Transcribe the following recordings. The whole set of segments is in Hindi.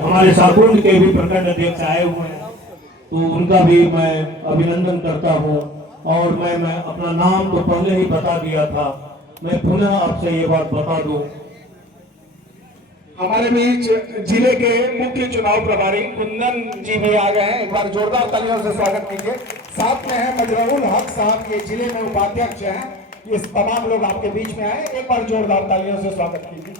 हमारे साकुंड के भी प्रखंड अध्यक्ष आए हुए हैं, तो उनका भी मैं अभिनंदन करता हूं। और मैं अपना नाम तो पहले ही बता दिया था, मैं पुनः आपसे ये बात बता दूं। हमारे बीच जिले के मुख्य चुनाव प्रभारी कुंदन जी भी आ गए हैं, एक बार जोरदार तालियों से स्वागत कीजिए। साथ में है मजरूल हक साहब, ये जिले में उपाध्यक्ष हैं। ये तमाम लोग आपके बीच में आए, एक बार जोरदार तालियों से स्वागत कीजिए।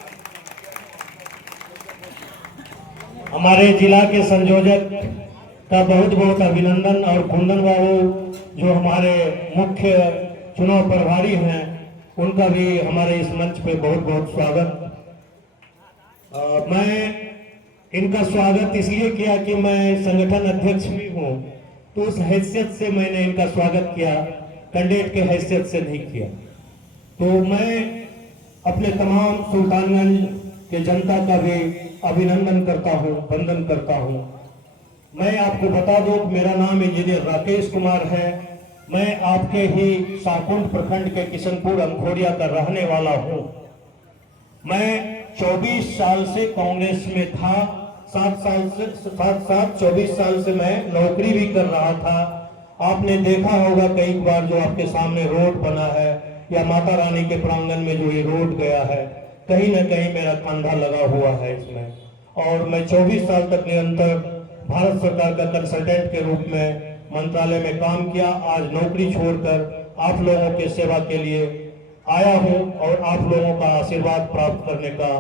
हमारे जिला के संयोजक का बहुत बहुत अभिनंदन, और कुंदन बाबू जो हमारे मुख्य चुनाव प्रभारी हैं, उनका भी हमारे इस मंच पे बहुत बहुत स्वागत। मैं इनका स्वागत इसलिए किया कि मैं संगठन अध्यक्ष भी हूँ, तो उस हैसियत से मैंने इनका स्वागत किया, कैंडिडेट के हैसियत से नहीं किया। तो मैं अपने तमाम सुल्तानगंज के जनता का भी अभिनंदन करता हूँ, वंदन करता हूँ। मैं आपको बता दूं कि मेरा नाम इंजीनियर राकेश कुमार है। मैं आपके ही साकुंड प्रखंड के किशनपुर अंखोरिया का रहने वाला हूँ। मैं 24 साल से कांग्रेस में था, 24 साल से मैं नौकरी भी कर रहा था। आपने देखा होगा कई बार जो आपके सामने रोड बना है, या माता रानी के प्रांगण में जो ये रोड गया है, कहीं ना कहीं मेरा कंधा लगा हुआ है इसमें। और मैं 24 साल तक निरंतर भारत सरकार का कंसल्टेंट के रूप में मंत्रालय में काम किया। आज नौकरी छोड़कर आप लोगों के सेवा के लिए आया हूं, और आप लोगों का आशीर्वाद प्राप्त करने का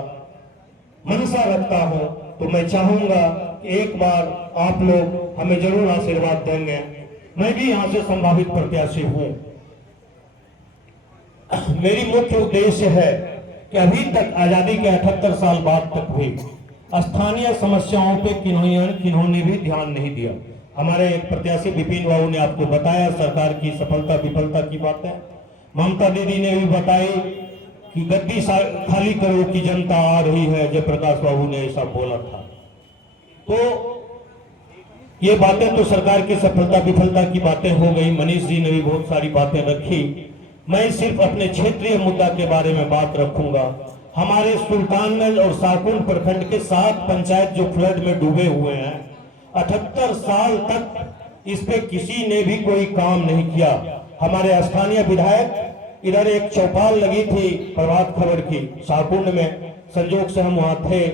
मनसा रखता हूं। तो मैं चाहूंगा कि एक बार आप लोग हमें जरूर आशीर्वाद देंगे। मैं भी यहाँ से संभावित प्रत्याशी हूँ। मेरी मुख्य उद्देश्य है कि अभी तक आजादी के 78 साल बाद तक भी स्थानीय समस्याओं पे किन्होंने भी ध्यान नहीं दिया। हमारे एक प्रत्याशी विपिन बाबू ने आपको बताया सरकार की सफलता विफलता की बातें, ममता दीदी ने भी बताई कि गद्दी खाली करो की जनता आ रही है, जयप्रकाश बाबू ने ऐसा बोला था। तो ये बातें तो सरकार की सफलता विफलता की बातें हो गई। मनीष जी ने भी बहुत सारी बातें रखी। मैं सिर्फ अपने क्षेत्रीय मुद्दा के बारे में बात रखूंगा। हमारे सुल्तानगंज और साकुंड प्रखंड के 7 पंचायत जो फ्लड में डूबे हुए हैं, 78 साल तक इस पे किसी ने भी कोई काम नहीं किया। हमारे स्थानीय विधायक, इधर एक चौपाल लगी थी प्रभात खबर की साकुंड में, संजोग से हम वहां थे,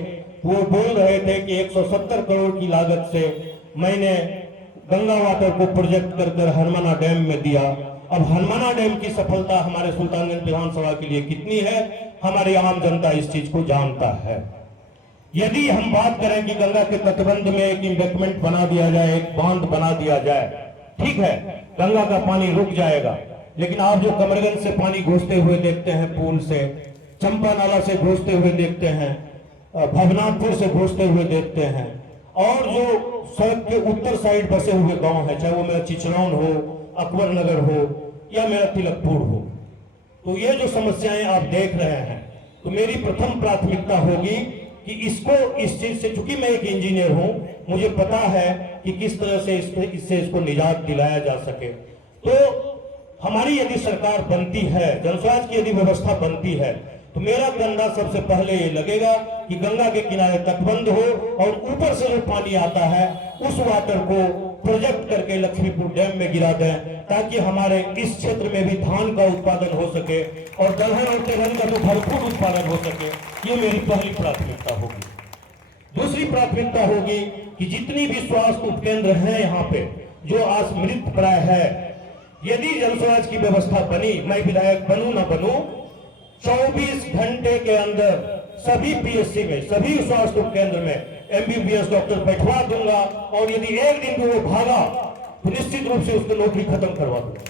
वो बोल रहे थे कि 170 करोड़ की लागत से मैंने गंगा वाटर को प्रोजेक्ट कर हरमना डैम में दिया। अब हरमना डैम की सफलता हमारे सुल्तानगंज विधानसभा के लिए कितनी है, हमारी आम जनता इस चीज को जानता है। यदि हम बात करें कि गंगा के तटबंध में एक इम्बैंकमेंट बना दिया जाए, एक बांध बना दिया जाए, ठीक है, गंगा का पानी रुक जाएगा। लेकिन आप जो कमरगंज से पानी घुसते हुए देखते हैं, पुल से, चंपा नाला से घुसते हुए देखते हैं, भवनाथपुर से घुसते हुए देखते हैं, और जो सड़क के उत्तर साइड बसे हुए गांव है, चाहे वो मेरा चिचरौन हो, अकबर नगर हो, या मेरा तिलकपुर हो, तो ये जो समस्याएं आप देख रहे हैं, तो मेरी प्रथम प्राथमिकता होगी कि इसको, इस चीज से, चूंकि मैं एक इंजीनियर हूं, मुझे पता है कि किस तरह से इसको निजात दिलाया जा सके। तो हमारी यदि सरकार बनती है, जनस्वास्थ्य की यदि व्यवस्था बनती है, तो मेरा कंधा सबसे पहले ये लगेगा कि गंगा के किनारे तटबंध हो, और ऊपर से जो पानी आता है उस वाटर को प्रोजेक्ट करके लक्ष्मीपुर डैम में गिरा दें, ताकि हमारे इस क्षेत्र में भी धान का उत्पादन हो सके और दलहन और तिलहन का तो भरपूर उत्पादन हो सके। ये मेरी पहली प्राथमिकता होगी। दूसरी प्राथमिकता होगी कि जितनी भी स्वास्थ्य उपकेंद्र हैं यहाँ पे, जो आज मृत प्राय है, यदि जनस्वास्थ्य की व्यवस्था बनी, मैं विधायक बनूं ना बनूं, 24 घंटे के अंदर सभी पीएससी में, सभी स्वास्थ्य उपकेंद्र में एमबीबीएस डॉक्टर बैठवा दूंगा, और यदि एक दिन भी वो भागा तो निश्चित रूप से उसको नौकरी खत्म करवा दूंगा।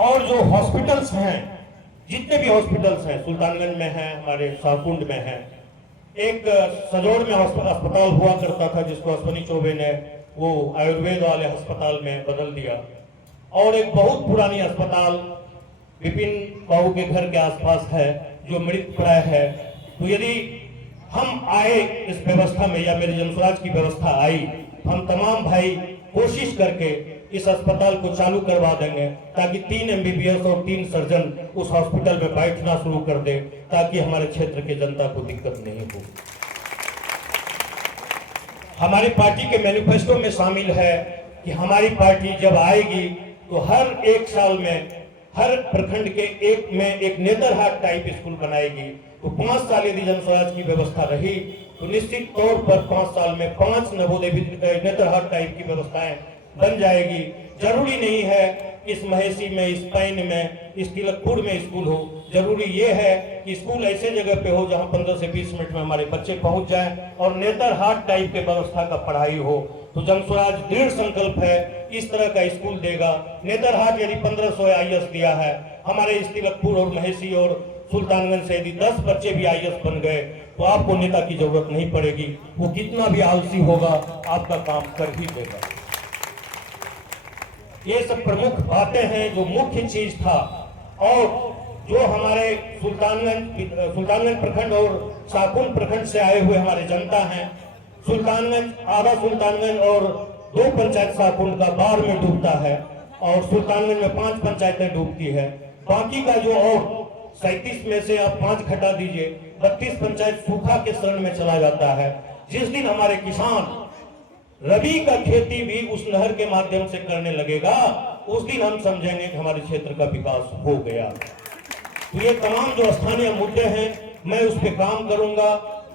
और जो हॉस्पिटल्स हैं, जितने भी हॉस्पिटल्स हैं, सुल्तानगंज में हैं, हमारे साकुंड में हैं, एक सजोड़ में अस्पताल हुआ करता था जिसको अश्वनी चौबे ने वो आयुर्वेद वाले अस्पताल में बदल दिया, और एक बहुत पुरानी अस्पताल विपिन बाबू के घर के आसपास है जो मृत प्राय है। तो यदि हम आए इस व्यवस्था में, या मेरी जनस्वास्थ्य की व्यवस्था आई, तो हम तमाम भाई कोशिश करके इस अस्पताल को चालू करवा देंगे, ताकि 3 एमबीबीएस और 3 सर्जन उस हॉस्पिटल में बैठना शुरू कर दे, ताकि हमारे क्षेत्र के जनता को दिक्कत नहीं हो। हमारी पार्टी के मैनिफेस्टो में शामिल है कि हमारी पार्टी जब आएगी तो हर एक साल में हर प्रखंड के एक में एक नेतरहाट टाइप स्कूल बनाएगी। तो 5 साल यदि जन स्वराज की व्यवस्था रही तो निश्चित तौर पर 5 साल में 5 नवोदय नेतरहाट टाइप की व्यवस्थाएं बन जाएगी। जरूरी नहीं है इस महेशी में, इस पैन में, इस तिलकपुर में स्कूल हो। जरूरी ये है कि स्कूल ऐसे जगह पे हो जहां 15 से 20 मिनट में हमारे बच्चे पहुंच जाएं और नेतरहाट टाइप के व्यवस्था का पढ़ाई हो। तो जन स्वराज दृढ़ संकल्प है इस तरह का स्कूल देगा। नेतरहाट यदि 1500 IAS दिया है, हमारे इस तिलकपुर और महेशी और सुल्तानगंज से यदि 10 बच्चे भी IAS बन गए तो आपको नेता की जरूरत नहीं पड़ेगी। वो कितना भी आलसी होगा आपका काम कर ही देगा। ये सब प्रमुख बातें हैं जो मुख्य चीज था। और जो हमारे सुल्तानगंज प्रखंड और शाकुन प्रखंड से आए हुए हमारे जनता हैं, सुल्तानगंज, आधा सुल्तानगंज और 2 पंचायत शाकुन का बाढ़ में डूबता है और सुल्तानगंज में 5 पंचायतें डूबती है। बाकी का जो और 37 में से आप 5 घटा दीजिए, 32 पंचायत सूखा के शरण में चला जाता है। जिस दिन हमारे किसान रबी का खेती भी उस नहर के माध्यम से करने लगेगा, उस दिन हम समझेंगे कि हमारे क्षेत्र का विकास हो गया। तो ये तमाम जो स्थानीय मुद्दे हैं मैं उस पर काम करूंगा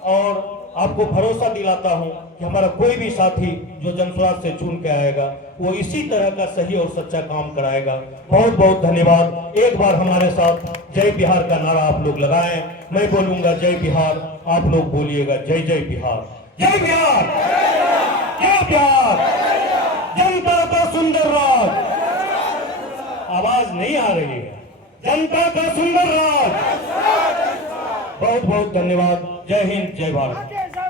और आपको भरोसा दिलाता हूं कि हमारा कोई भी साथी जो जनस्वराज से चुन के आएगा वो इसी तरह का सही और सच्चा काम कराएगा। बहुत बहुत धन्यवाद। एक बार हमारे साथ जय बिहार का नारा आप लोग लगाएं। मैं बोलूंगा जय बिहार, आप लोग बोलिएगा जय जय बिहार। जय बिहार, जय बिहार, जनता का सुंदर राज। आवाज नहीं आ रही है। जनता का सुंदर राज। बहुत बहुत धन्यवाद। जय हिंद, जय भारत।